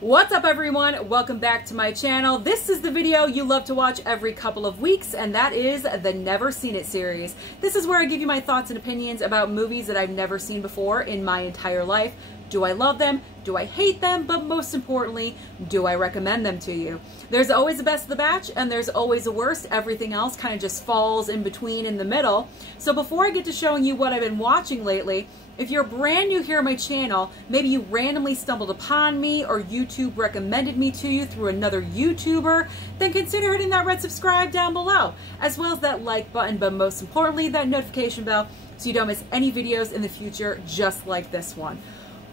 What's up everyone? Welcome back to my channel. This is the video you love to watch every couple of weeks, and that is the Never Seen It series. This is where I give you my thoughts and opinions about movies that I've never seen before in my entire life. Do I love them? Do I hate them? But most importantly, do I recommend them to you? There's always a best of the batch and there's always a worst. Everything else kind of just falls in between in the middle. So before I get to showing you what I've been watching lately, if you're brand new here on my channel, maybe you randomly stumbled upon me or YouTube recommended me to you through another YouTuber, then consider hitting that red subscribe down below, as well as that like button, but most importantly, that notification bell so you don't miss any videos in the future just like this one.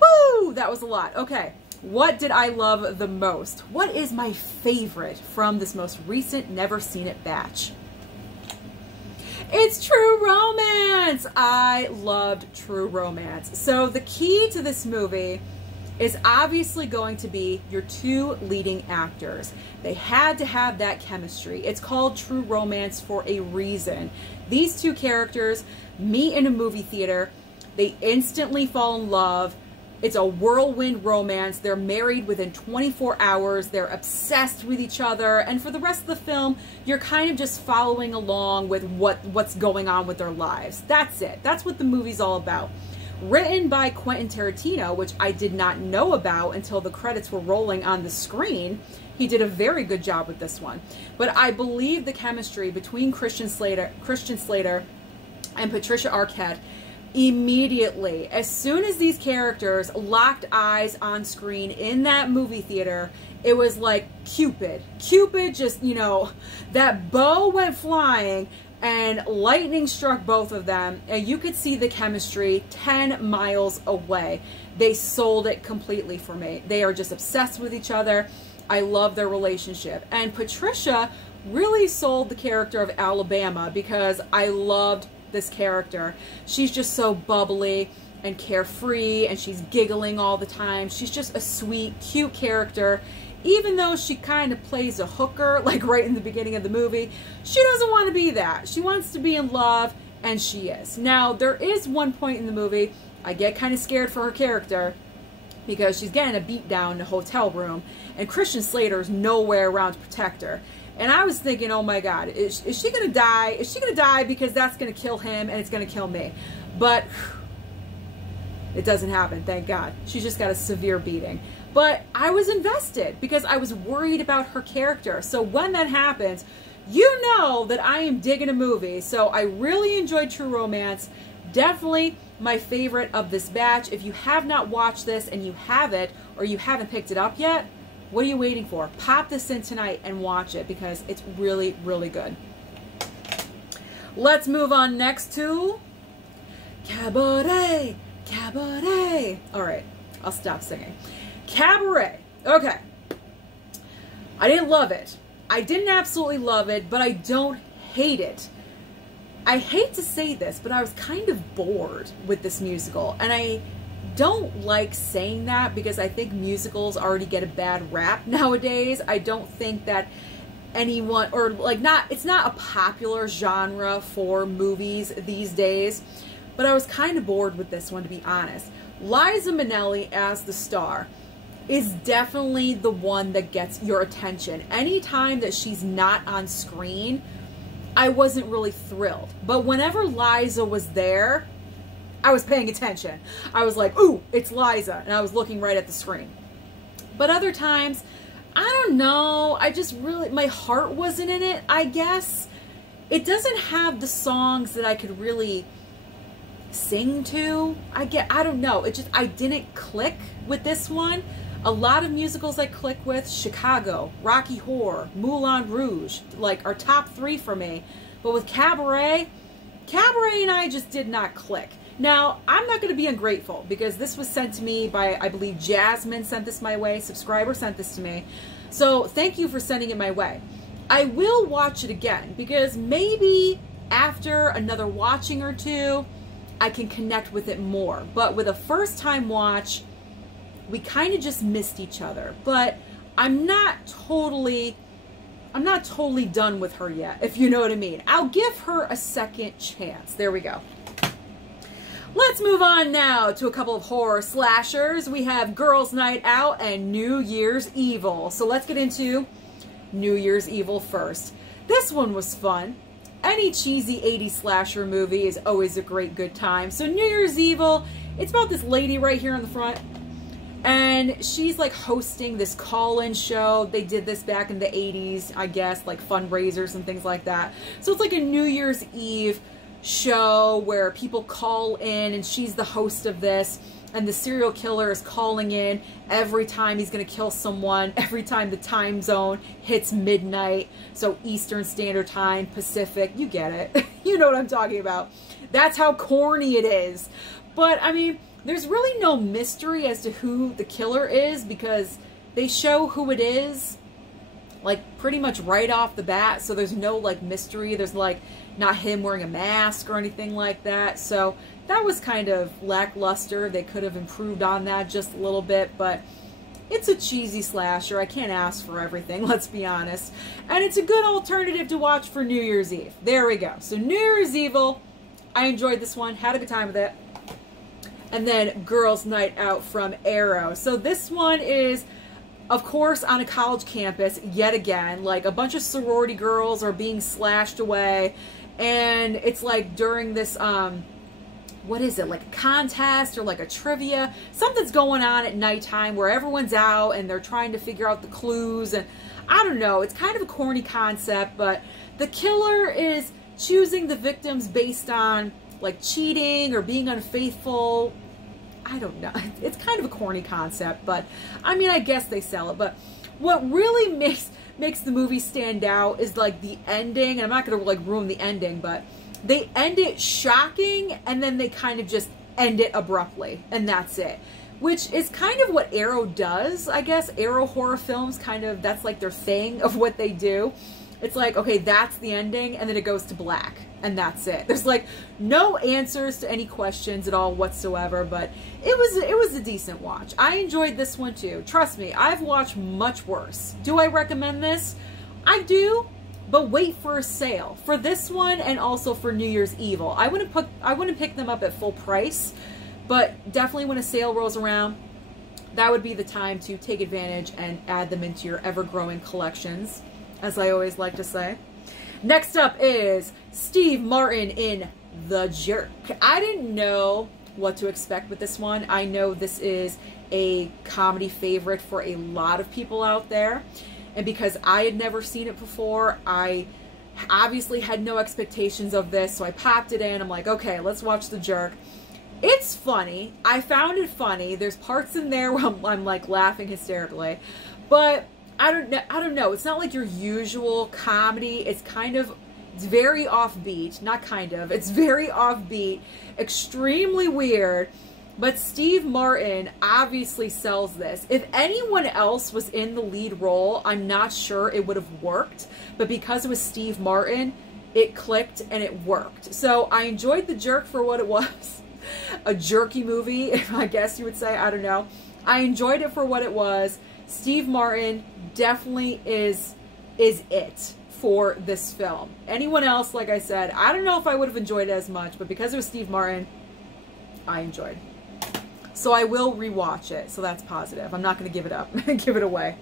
Woo! That was a lot. Okay, what did I love the most? What is my favorite from this most recent Never Seen It batch? It's True Romance! I loved True Romance. So the key to this movie is obviously going to be your two leading actors. They had to have that chemistry. It's called True Romance for a reason. These two characters meet in a movie theater. They instantly fall in love. It's a whirlwind romance. They're married within 24 hours. They're obsessed with each other. And for the rest of the film, you're kind of just following along with what's going on with their lives. That's it. That's what the movie's all about. Written by Quentin Tarantino, which I did not know about until the credits were rolling on the screen. He did a very good job with this one. But I believe the chemistry between Christian Slater and Patricia Arquette immediately, as soon as these characters locked eyes on screen in that movie theater, it was like Cupid just, you know, that bow went flying and lightning struck both of them, and you could see the chemistry 10 miles away. They sold it completely for me. They are just obsessed with each other. I love their relationship. And Patricia really sold the character of Alabama because I loved this character. She's just so bubbly and carefree, and she's giggling all the time. She's just a sweet, cute character. Even though she kind of plays a hooker, like right in the beginning of the movie, she doesn't want to be that. She wants to be in love, and she is. Now, there is one point in the movie I get kind of scared for her character because she's getting a beat down in a hotel room, and Christian Slater's nowhere around to protect her. And I was thinking, oh my God, is she going to die? Is she going to die because that's going to kill him and it's going to kill me? But it doesn't happen, thank God. She just got a severe beating. But I was invested because I was worried about her character. So when that happens, you know that I am digging a movie. So I really enjoyed True Romance. Definitely my favorite of this batch. If you have not watched this and you have it, or you haven't picked it up yet, what are you waiting for? Pop this in tonight and watch it because it's really, really good. Let's move on next to Caberet. Caberet. All right, I'll stop singing. Caberet. Okay. I didn't love it. I didn't absolutely love it, but I don't hate it. I hate to say this, but I was kind of bored with this musical, and I don't like saying that because I think musicals already get a bad rap nowadays. I don't think that anyone, or like it's not a popular genre for movies these days, but I was kind of bored with this one, to be honest. Liza Minnelli as the star is definitely the one that gets your attention. Anytime that she's not on screen, I wasn't really thrilled. But whenever Liza was there, I was paying attention. I was like, ooh, it's Liza. And I was looking right at the screen. But other times, I don't know. I just really, my heart wasn't in it, I guess. It doesn't have the songs that I could really sing to. I don't know. It just, I didn't click with this one. A lot of musicals I click with, Chicago, Rocky Horror, Moulin Rouge, like are top 3 for me. But with Caberet and I just did not click. Now, I'm not going to be ungrateful because this was sent to me by, I believe Jasmine sent this my way, subscriber sent this to me. So thank you for sending it my way. I will watch it again because maybe after another watching or two, I can connect with it more. But with a first time watch, we kind of just missed each other. But I'm not totally done with her yet, if you know what I mean. I'll give her a second chance. There we go. Let's move on now to a couple of horror slashers. We have Girls' Night Out and New Year's Evil. So let's get into New Year's Evil first. This one was fun. Any cheesy 80s slasher movie is always a great good time. So New Year's Evil, it's about this lady right here on the front. And she's like hosting this call-in show. They did this back in the 80s, I guess, like fundraisers and things like that. So it's like a New Year's Eve show where people call in and she's the host of this. And the serial killer is calling in every time he's going to kill someone, every time the time zone hits midnight. So Eastern Standard Time, Pacific, you get it. You know what I'm talking about. That's how corny it is. But, I mean, there's really no mystery as to who the killer is because they show who it is, like, pretty much right off the bat. So there's no, like, mystery. There's, like, not him wearing a mask or anything like that. So that was kind of lackluster. They could have improved on that just a little bit, but it's a cheesy slasher. I can't ask for everything, let's be honest. And it's a good alternative to watch for New Year's Eve. There we go. So New Year's Evil, I enjoyed this one, had a good time with it. And then Girls' Night Out from Arrow. So this one is, of course, on a college campus, yet again. Like, a bunch of sorority girls are being slashed away. And it's like during this, what is it, like a contest or like a trivia? Something's going on at nighttime where everyone's out and they're trying to figure out the clues. And I don't know, it's kind of a corny concept, but the killer is choosing the victims based on like cheating or being unfaithful. I don't know. It's kind of a corny concept, but I mean, I guess they sell it. But what really makes the movie stand out is like the ending. And I'm not going to like ruin the ending, but they end it shocking and then they kind of just end it abruptly and that's it. Which is kind of what Arrow does, I guess. Arrow horror films kind of, that's like their thing of what they do. It's like, okay, that's the ending and then it goes to black and that's it. There's like no answers to any questions at all whatsoever, but it was a decent watch. I enjoyed this one too. Trust me, I've watched much worse. Do I recommend this? I do, but wait for a sale. For this one and also for New Year's Evil. I wouldn't pick them up at full price, but definitely when a sale rolls around, that would be the time to take advantage and add them into your ever-growing collections, as I always like to say. Next up is Steve Martin in The Jerk. I didn't know what to expect with this one. I know this is a comedy favorite for a lot of people out there. And because I had never seen it before, I obviously had no expectations of this. So I popped it in. I'm like, okay, let's watch The Jerk. It's funny. I found it funny. There's parts in there where I'm like laughing hysterically. But I don't know. It's not like your usual comedy. It's very offbeat. Not kind of. It's very offbeat. Extremely weird. But Steve Martin obviously sells this. If anyone else was in the lead role, I'm not sure it would have worked. But because it was Steve Martin, it clicked and it worked. So I enjoyed The Jerk for what it was. A jerky movie, I guess you would say. I don't know. I enjoyed it for what it was. Steve Martin definitely is it for this film. Anyone else, like I said, I don't know if I would have enjoyed it as much, but because it was Steve Martin, I enjoyed. So I will rewatch it, so that's positive. I'm not going to give it up, give it away.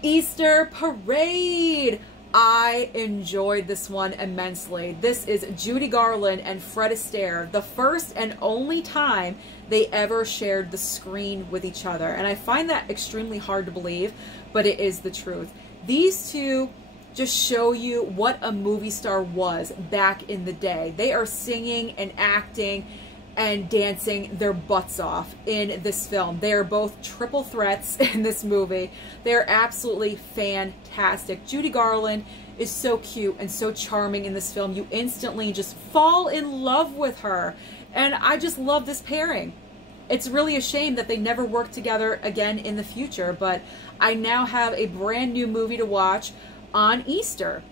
Easter Parade. I enjoyed this one immensely. This is Judy Garland and Fred Astaire, the first and only time they ever shared the screen with each other. And I find that extremely hard to believe, but it is the truth. These two just show you what a movie star was back in the day. They are singing and acting and dancing their butts off in this film. They are both triple threats in this movie. They're absolutely fantastic. Judy Garland is so cute and so charming in this film. You instantly just fall in love with her. And I just love this pairing. It's really a shame that they never work together again in the future, but I now have a brand new movie to watch on Easter.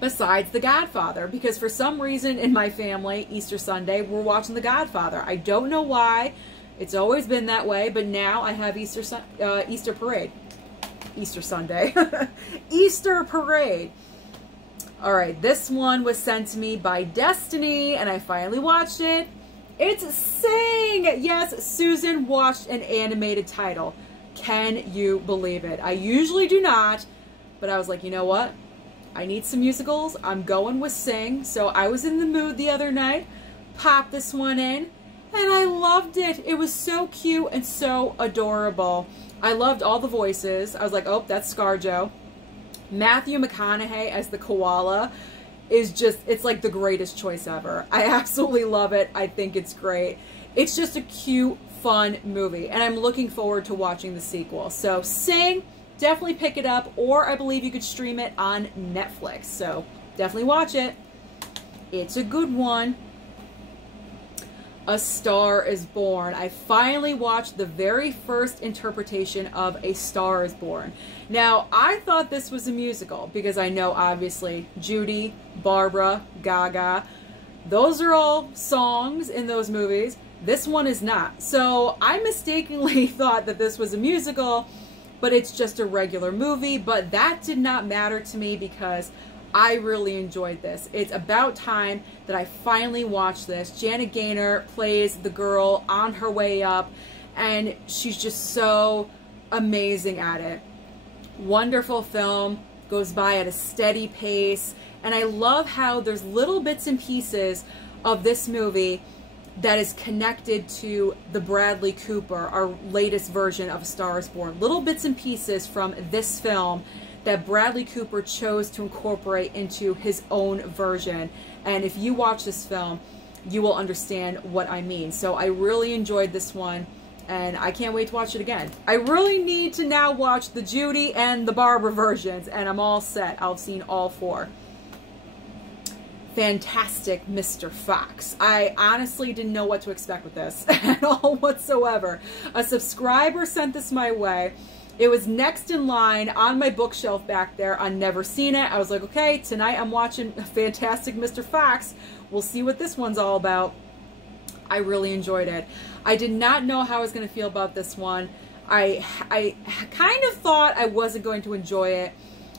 Besides The Godfather, because for some reason in my family, Easter Sunday, we're watching The Godfather. I don't know why. It's always been that way, but now I have Easter Parade. Easter Sunday. Easter Parade. All right, this one was sent to me by Destiny, and I finally watched it. It's Sing! Yes, Susan watched an animated title. Can you believe it? I usually do not, but I was like, you know what? I need some musicals. I'm going with Sing. So I was in the mood the other night, popped this one in, and I loved it. It was so cute and so adorable. I loved all the voices. I was like, oh, that's ScarJo. Matthew McConaughey as the koala is just, it's like the greatest choice ever. I absolutely love it. I think it's great. It's just a cute, fun movie, and I'm looking forward to watching the sequel. So Sing, definitely pick it up, or I believe you could stream it on Netflix. So definitely watch it. It's a good one. A Star is Born. I finally watched the very first interpretation of A Star is Born. Now, I thought this was a musical because I know, obviously, Judy, Barbara, Gaga, those are all songs in those movies. This one is not. So I mistakenly thought that this was a musical, but it's just a regular movie. But that did not matter to me because I really enjoyed this. It's about time that I finally watched this. Janet Gaynor plays the girl on her way up, and she's just so amazing at it. Wonderful film, goes by at a steady pace, and I love how there's little bits and pieces of this movie that is connected to the Bradley Cooper, our latest version of A Star is Born. Little bits and pieces from this film that Bradley Cooper chose to incorporate into his own version. And if you watch this film, you will understand what I mean. So I really enjoyed this one, and I can't wait to watch it again. I really need to now watch the Judy and the Barbara versions, and I'm all set. I've seen all 4. Fantastic Mr. Fox. I honestly didn't know what to expect with this at all whatsoever. A subscriber sent this my way. It was next in line on my bookshelf back there. I've never seen it. I was like, okay, tonight I'm watching Fantastic Mr. Fox. We'll see what this one's all about. I really enjoyed it. I did not know how I was going to feel about this one. I kind of thought I wasn't going to enjoy it,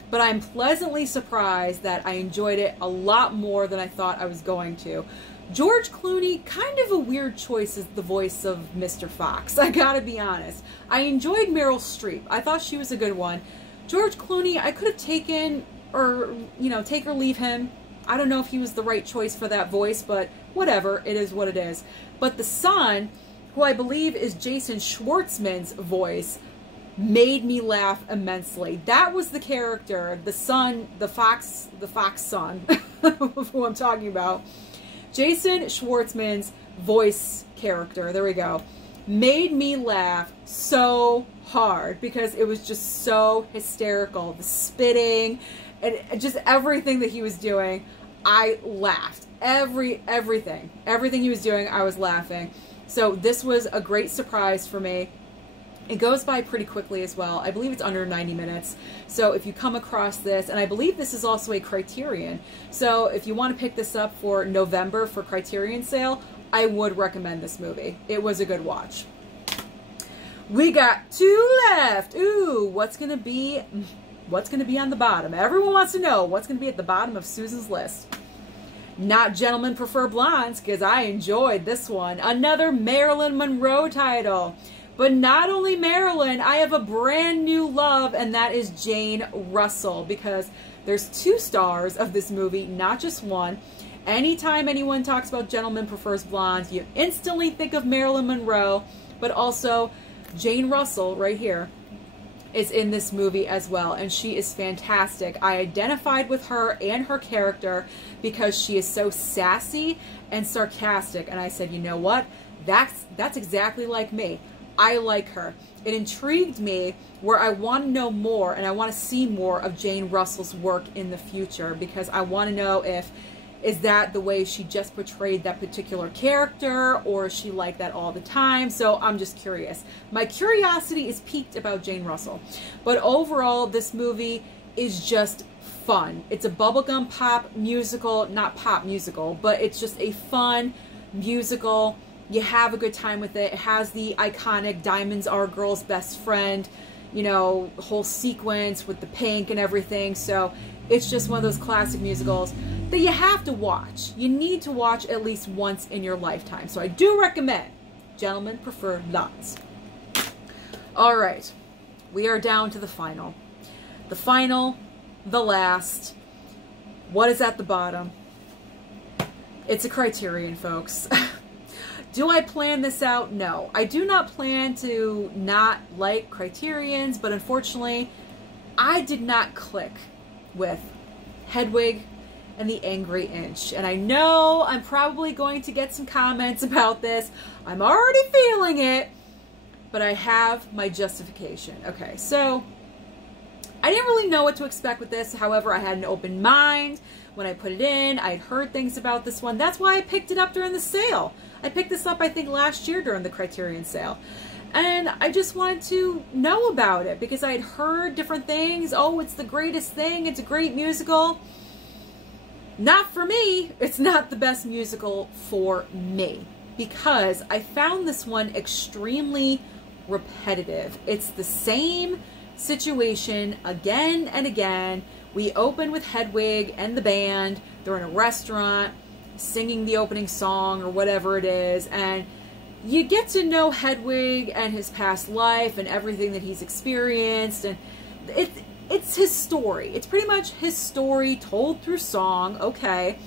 but I'm pleasantly surprised that I enjoyed it a lot more than I thought I was going to. George Clooney, kind of a weird choice as the voice of Mr. Fox, I gotta be honest. I enjoyed Meryl Streep. I thought she was a good one. George Clooney, I could have taken, or, you know, take or leave him. I don't know if he was the right choice for that voice, but whatever, it is what it is. But the son, who I believe is Jason Schwartzman's voice, made me laugh immensely. That was the character, the son, the fox son, who I'm talking about. Jason Schwartzman's voice character, there we go, made me laugh so hard because it was just so hysterical. The spitting and just everything that he was doing, I laughed. Everything he was doing, I was laughing. So this was a great surprise for me. It goes by pretty quickly as well. I believe it's under 90 minutes. So if you come across this, and I believe this is also a Criterion. So if you want to pick this up for November for Criterion sale, I would recommend this movie. It was a good watch. We got 2 left. Ooh, what's gonna be on the bottom? Everyone wants to know what's gonna be at the bottom of Susan's list. Not Gentlemen Prefer Blondes, because I enjoyed this one. Another Marilyn Monroe title. But not only Marilyn, I have a brand new love, and that is Jane Russell, because there's 2 stars of this movie, not just one. Anytime anyone talks about Gentlemen Prefers Blondes, you instantly think of Marilyn Monroe, but also Jane Russell right here is in this movie as well, and she is fantastic. I identified with her and her character because she is so sassy and sarcastic, and I said, you know what? That's exactly like me. I like her. It intrigued me where I want to know more, and I want to see more of Jane Russell's work in the future, because I want to know is that the way she just portrayed that particular character, or is she like that all the time? So I'm just curious. My curiosity is piqued about Jane Russell. But overall, this movie is just fun. It's a bubblegum pop musical, not pop musical, but it's just a fun musical. You have a good time with it. It has the iconic Diamonds Are a Girl's Best Friend, you know, whole sequence with the pink and everything. So it's just one of those classic musicals. that you have to watch. You need to watch at least once in your lifetime. So I do recommend Gentlemen Prefer Blondes. All right, we are down to the final. The final, the last. What is at the bottom? It's a Criterion, folks. Do I plan this out? No. I do not plan to not like Criterions, but unfortunately, I did not click with Hedwig and the Angry Inch. And I know I'm probably going to get some comments about this. I'm already feeling it, but I have my justification. Okay, so I didn't really know what to expect with this. However, I had an open mind when I put it in. I'd heard things about this one. That's why I picked it up during the sale. I picked this up, I think, last year during the Criterion sale. And I just wanted to know about it because I had heard different things. Oh, it's the greatest thing. It's a great musical. Not for me. It's not the best musical for me because I found this one extremely repetitive. It's the same situation again and again. We open with Hedwig and the band. They're in a restaurant singing the opening song or whatever it is, and you get to know Hedwig and his past life and everything that he's experienced, and it's his story. It's pretty much his story told through song, okay.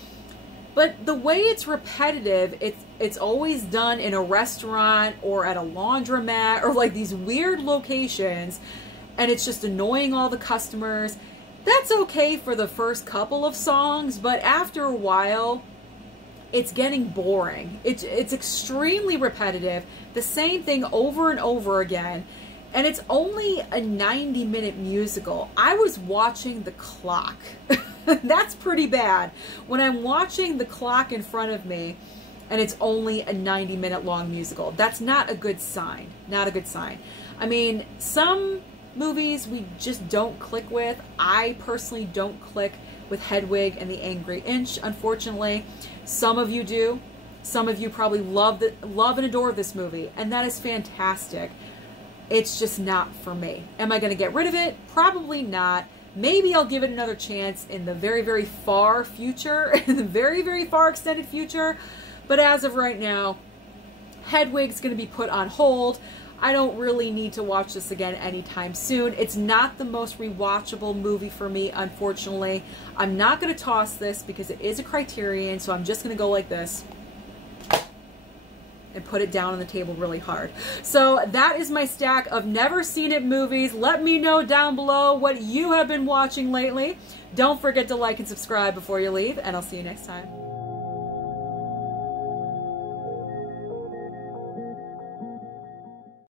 But the way it's repetitive, it's always done in a restaurant or at a laundromat or like these weird locations, and it's just annoying all the customers. That's okay for the first couple of songs, but after a while, it's getting boring. It's extremely repetitive, the same thing over and over again, and it's only a 90-minute musical. I was watching the clock. That's pretty bad. When I'm watching the clock in front of me and it's only a 90-minute long musical, that's not a good sign. Not a good sign. I mean, some movies we just don't click with. I personally don't click with Hedwig and the Angry Inch, unfortunately. Some of you do. Some of you probably love and adore this movie, and that is fantastic. It's just not for me. Am I going to get rid of it? Probably not. Maybe I'll give it another chance in the very, very far future, in the very, very far extended future. But as of right now, Hedwig's going to be put on hold. I don't really need to watch this again anytime soon. It's not the most rewatchable movie for me, unfortunately. I'm not going to toss this because it is a Criterion, so I'm just going to go like this and put it down on the table really hard. So that is my stack of never seen it movies. Let me know down below what you have been watching lately. Don't forget to like and subscribe before you leave, and I'll see you next time.